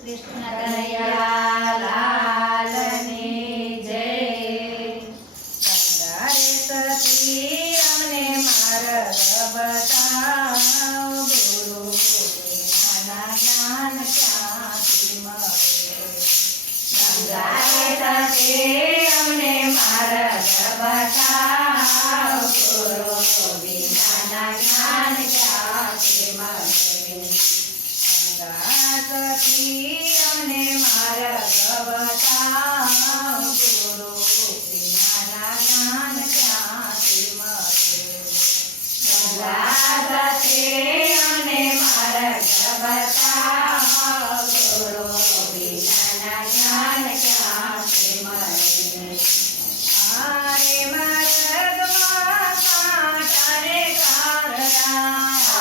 કૃષ્ણ કનૈયા લાલની જય. સંગારે સતી અમને માર્ગ બતાવ, ગુરુ વિનાના જ્ઞાન ક્યાંથી મળે. સંગારે સતી અમને માર્ગ બતાવ, ગુરુ વિનાના જ્ઞાન ક્યાંથી મળે. સતી અમને માર્ગ બતાવ, ગુરુ વિનાના જ્ઞાન ક્યાંથી મળે. સતી અમને માર્ગ બતાવ, ગુરુ વિનાના જ્ઞાન ક્યાંથી મળે. આરે માર્ગમાં કાંટાને કારડા,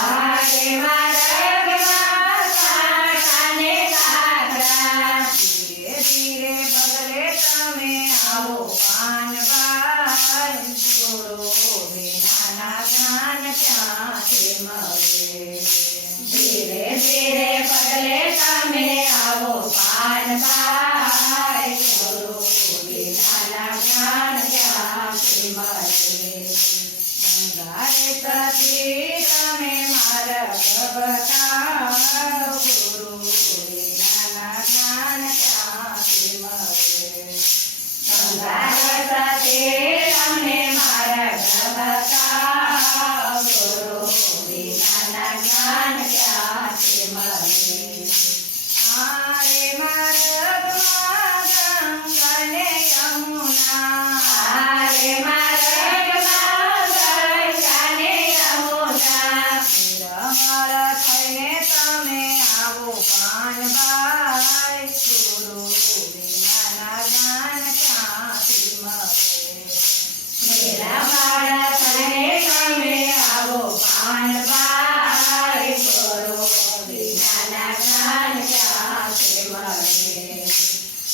આરે માર્ગમાં કાંટાને કાકડા, ધીરે ધીરે પગલે તમે આવો પાનભાઈ, ગુરુ વિનાના જ્ઞાન ક્યાંથી મળે. ધીરે ધીરે પગલે તમે આવો પાનભાઈ, ગુરુ વિનાના જ્ઞાન ક્યાંથી મળે. સંગારે સતી તમે માર્ગ બતાવ, ગુરુ વિનાના જ્ઞાન ક્યાંથી મળે. સંગારે સતી અમને માર્ગ બતાવ, ગુરુ વિનાના જ્ઞાન ક્યાંથી મળે. આરે માર્ગમાં ગંગાને યમુના, આરે માર્ગમાં ગંગાને યમુના, નિર્મળ થઈને તમે આવો પાનભાઈ, ગુરુ વિનાના જ્ઞાન ક્યાંથી મળે. નિર્મળ થઈને તમે આવો પાનભાઈ, ગુરુ વિનાના જ્ઞાન ક્યાંથી મળે.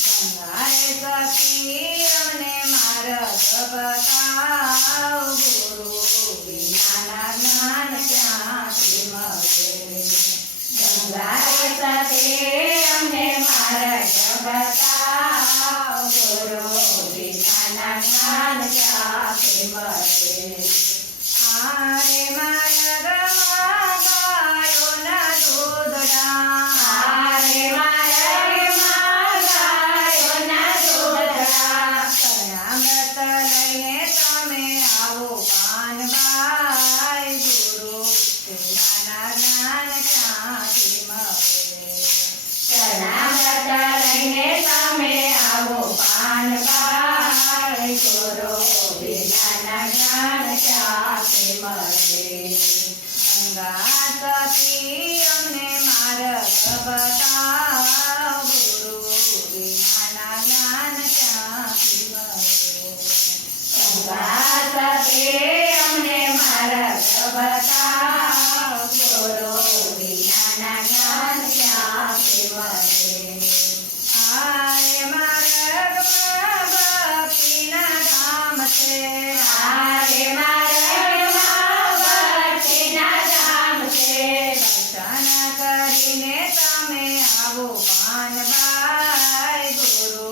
સંગારે સતી અમને માર્ગ બતાવ, ગુરુ વિનાના જ્ઞાન ક્યાંથી મળે. સંગારે સતી અમને માર્ગ બતાવ, ગુરુ વિનાના જ્ઞાન ક્યાંથી મળે. આરે માર્ગમાં ગાયોના દૂધડા, આરે માર્ગમાં ગાયોના દૂધડા, કયામત લઈને તમે આવો પાનભાઈ, ગુરુ વિનાના જ્ઞાન ક્યાંથી મળે. સલામત લઈને તમે આવો પાનભાઈ, ગુરુ વિનાના જ્ઞાન ક્યાંથી મળે. ગંગા સતી અમને માર્ગ બતાવ, ગુરુ વિનાના જ્ઞાન ક્યાંથી મળે. સંગાર સતી અમને માર્ગ બતાવ, ગુરુ વિનાના જ્ઞાન ક્યાંથી મળે. આરે માર્ગમાં ભક્તિના ધામ છે, આરે માર્ગમાં ભક્તિના ધામ છે, દર્શન કરીને તમે આવો પાનભાઈ, ગુરુ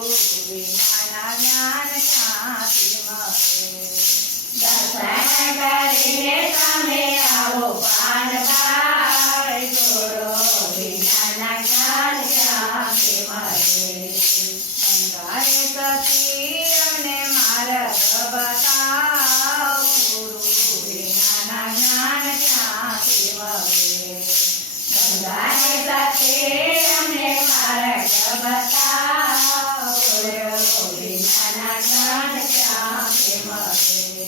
વિનાના જ્ઞાન ક્યાંથી મળે. દર્શન કરીને તમે આવો પાનભાઈ, ગુરુ વિનાના જ્ઞાન ક્યાંથી મળે. સંગારે સતી અમને માર્ગ બતાવ, ગુરુ વિનાના જ્ઞાન ક્યાંથી મળે. સંગારે સતી અમને માર્ગ બતાવ, ગુરુ વિનાના જ્ઞાન ક્યાંથી મળે.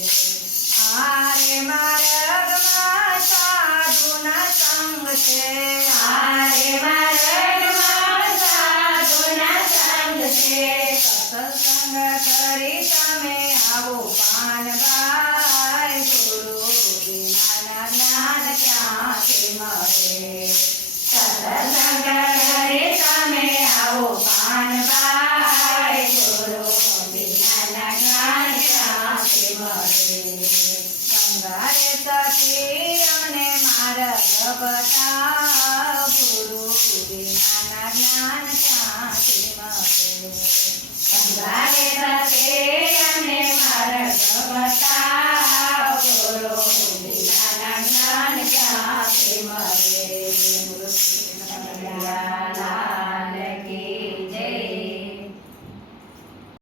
આરે માર્ગમાં સાધુના સંગ છે, આરે